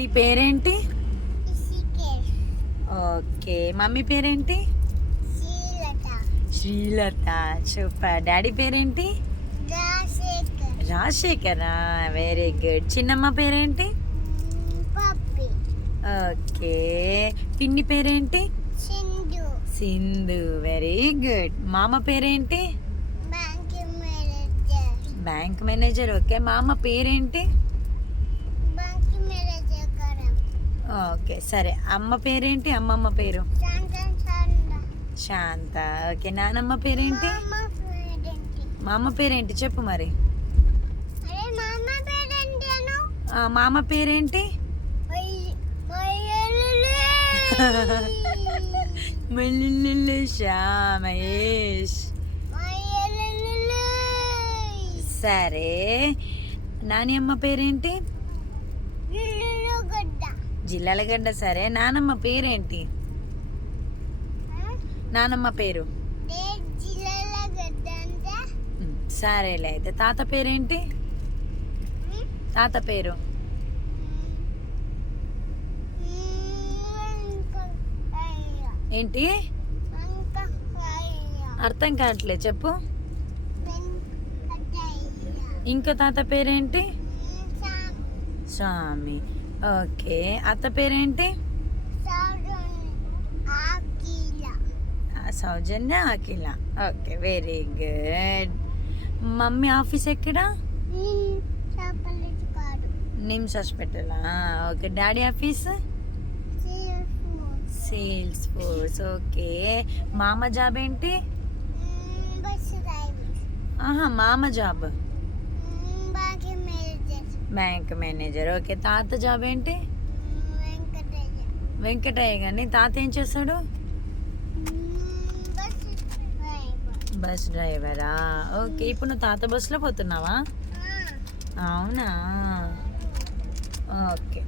నీ పేరేంటి? Okay, mummy పేరేంటి? శ్రీలత. సూపర్. డాడీ పేరేంటి? రాజశేఖరా. Very good. చిన్నమ్మ పేరేంటి? ఓకే. పిన్ని పేరేంటి? సింధు. Very good. మామ పేరేంటి? Bank manager. ఓకే. మామ పేరేంటి? ఓకే, సరే. అమ్మ పేరేంటి? అమ్మమ్మ పేరు? శాంత. ఓకే. నానమ్మ పేరేంటి? మామ పేరేంటి చెప్పు మరి. మామ పేరేంటి? మహేష్. సరే. నాని అమ్మ పేరేంటి? జిల్లాలగడ్డ. సరే. నానమ్మ పేరేంటి? నానమ్మ పేరు? సరేలే. అయితే తాత పేరేంటి? తాత పేరు? ఏంటి? అర్థం కావట్లేదు, చెప్పు. ఇంకో తాత పేరేంటి? స్వామి. ఓకే. అత్త పేరేంటి? Soujanya, Akhila. Okay, very good. Mummy office ఎక్కడ? నిమ్స్ హాస్పిటలా. Okay. Daddy office? Salesforce. Okay. మామ జాబ్ ఏంటి? మామ జాబ్ బ్యాంక్ మేనేజర్. ఓకే. తాత జాబ్ ఏంటి? వెంకటయ్య. కానీ తాత ఏం చేస్తాడు? బస్ డ్రైవరా. ఓకే. ఇప్పుడు నువ్వు తాత బస్సులో పోతున్నావా? అవునా. ఓకే.